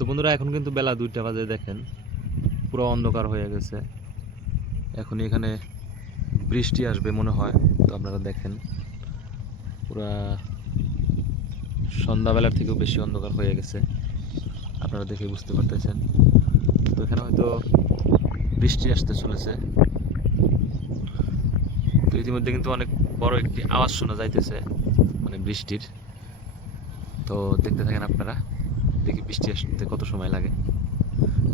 তো বন্ধুরা এখন কিন্তু বেলা 2টা বাজে, দেখেন পুরো অন্ধকার হয়ে গেছে। এখন এখানে বৃষ্টি আসবে মনে হয়। তো আপনারা দেখেন পুরা সন্ধ্যাবেলার থেকেও বেশি অন্ধকার হয়ে গেছে, আপনারা দেখে বুঝতে পারতেছেন। তো এখানে হয়তো বৃষ্টি আসতে চলেছে। তো ইতিমধ্যে কিন্তু অনেক বড় একটি আওয়াজ শোনা যাইতেছে, মানে বৃষ্টির। তো দেখতে থাকেন আপনারা, দেখি বৃষ্টি আসতে কত সময় লাগে।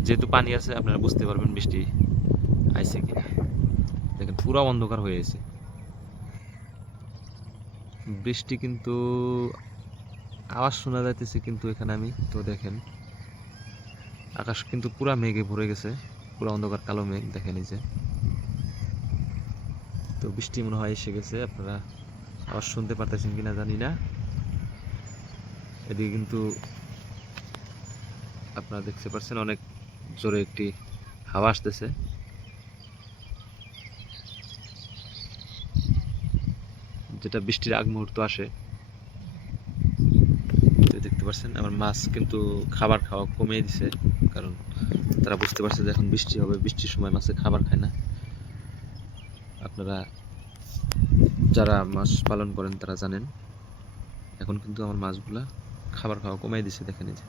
যেহেতু পানি আছে আপনারা বুঝতে পারবেন বৃষ্টি আইছে কিনা। দেখেন পুরো অন্ধকার হয়ে গেছে। বৃষ্টি কিন্তু আওয়াজ শোনা যাইতেছে, কিন্তু এখানে আমি তো দেখেন আকাশ কিন্তু পুরা মেঘে ভরে গেছে, পুরো অন্ধকার কালো মেঘ দেখেন এই যে। তো বৃষ্টি মনে হয় এসে গেছে, আপনারা আওয়াজ শুনতে পারতেছেন কিনা জানি না। এদিকে কিন্তু আপনারা দেখতে পাচ্ছেন অনেক জোরে একটি হাওয়া আসতেছে, যেটা বৃষ্টির আগ মুহূর্ত আসে। দেখতে পাচ্ছেন আমার মাছ কিন্তু খাবার খাওয়া কমিয়ে দিছে, কারণ তারা বুঝতে পারছে যে এখন বৃষ্টি হবে, বৃষ্টির সময় মাছে খাবার খায় না। আপনারা যারা মাছ পালন করেন তারা জানেন। এখন কিন্তু আমার মাছগুলা খাবার খাওয়া কমিয়ে দিছে, দেখেন এই যে।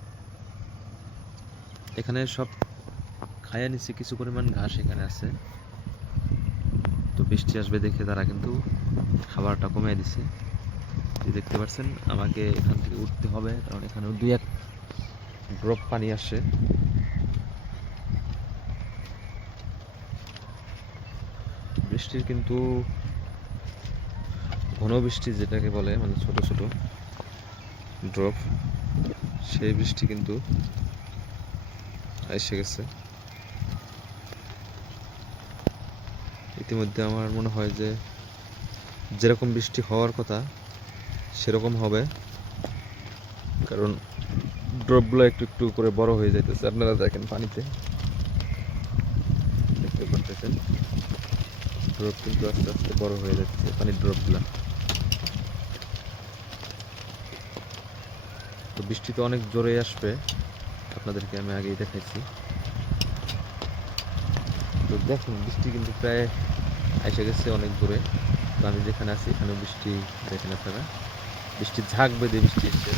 এখানে সব খাইয়া নিচ্ছে, কিছু পরিমাণ ঘাস এখানে আছে। তো বৃষ্টি আসবে দেখে তারা কিন্তু খাবারটা কমিয়ে দিছে। দেখতে পাচ্ছেন আমাকে এখান থেকে উঠতে হবে, কারণ এখানেও 2-1 ড্রপ পানি আসে। বৃষ্টির কিন্তু ঘন বৃষ্টি যেটাকে বলে, মানে ছোট ছোট ড্রপ, সেই বৃষ্টি কিন্তু এসে গেছে। ইতিমধ্যে আমার মনে হয় যে যেরকম বৃষ্টি হওয়ার কথা সেরকম হবে, কারণ ড্রপগুলো একটু একটু করে বড় হয়ে যাইতেছে। আপনারা দেখেন পানিতে দেখতে পারতেছেন ড্রপ কিন্তু আস্তে আস্তে বড় হয়ে যাচ্ছে, পানির ড্রপগুলা। তো বৃষ্টি তো অনেক জোরে আসবে, আপনাদেরকে আমি আগেই দেখাইছি। তো দেখুন বৃষ্টি কিন্তু প্রায় এসে গেছে অনেক দূরে। তো আমি যেখানে আছি এখানেও বৃষ্টি, দেখেন আপনারা বৃষ্টির ঝাঁক বেঁধে বৃষ্টি এসছে,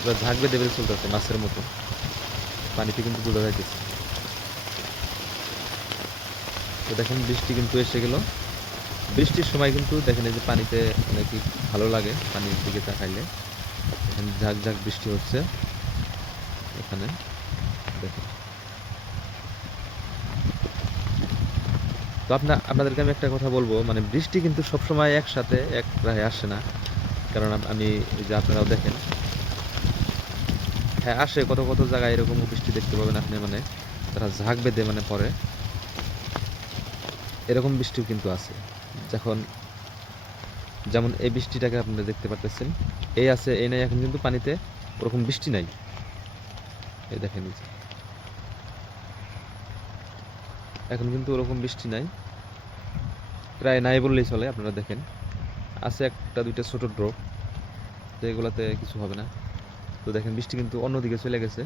পুরো ঝাঁক বেঁধে বেঁধে চলতেছে মাছের মতো, পানিতে কিন্তু বোঝা যাইতেছে। তো দেখেন বৃষ্টি কিন্তু এসে গেল। বৃষ্টির সময় কিন্তু দেখেন এই যে পানিতে অনেকই ভালো লাগে, পানির দিকে তাকাইলে। এখানে ঝাঁক ঝাঁক বৃষ্টি হচ্ছে এখানে, দেখেন। তো আপনাদেরকে আমি একটা কথা বলবো, মানে বৃষ্টি কিন্তু সবসময় একসাথে এক রাহে আসে না। কারণ আমি এই যে আপনারাও দেখেন, হ্যাঁ আসে কত কত জায়গায় এরকম বৃষ্টি দেখতে পাবেন আপনি, মানে তারা ঝাঁক বেঁধে মানে পড়ে, এরকম বৃষ্টিও কিন্তু আছে। যখন যেমন এই বৃষ্টিটাকে আপনারা দেখতে পারতেছেন, এই আছে এই নাই, এখন কিন্তু পানিতে ওরকম বৃষ্টি নাই। এই দেখেন এই যে, এখন কিন্তু ওরকম বৃষ্টি নাই, প্রায় নাই বললেই চলে। আপনারা দেখেন আছে একটা দুইটা ছোট ড্রপ, তো এগুলাতে কিছু হবে না। তো দেখেন বৃষ্টি কিন্তু অন্যদিকে চলে গেছে,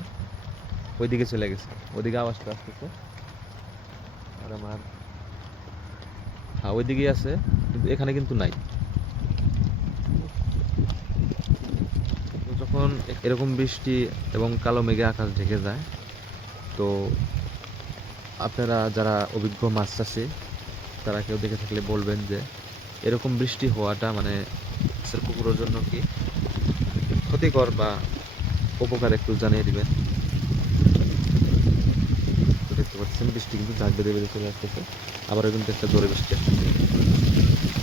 ওইদিকে চলে গেছে, ওইদিকে আওয়াজটা আসতেছে। আর আমার, হ্যাঁ ওইদিকেই আছে, কিন্তু এখানে কিন্তু নাই। তো যখন এরকম বৃষ্টি এবং কালো মেঘে আকাশ ঢেকে যায়, তো আপনারা যারা অভিজ্ঞ মাছ চাষি তারা কেউ দেখে থাকলে বলবেন যে এরকম বৃষ্টি হওয়াটা মানে মাছের পুকুরের জন্য কি ক্ষতিকর বা উপকার, একটু জানিয়ে দিবেন। তো দেখতে পাচ্ছেন বৃষ্টি কিন্তু ঝাঁক বেঁধে বেঁধে চলে আসতেছে, আবারও কিন্তু একটা জোরে বৃষ্টি আসতেছে।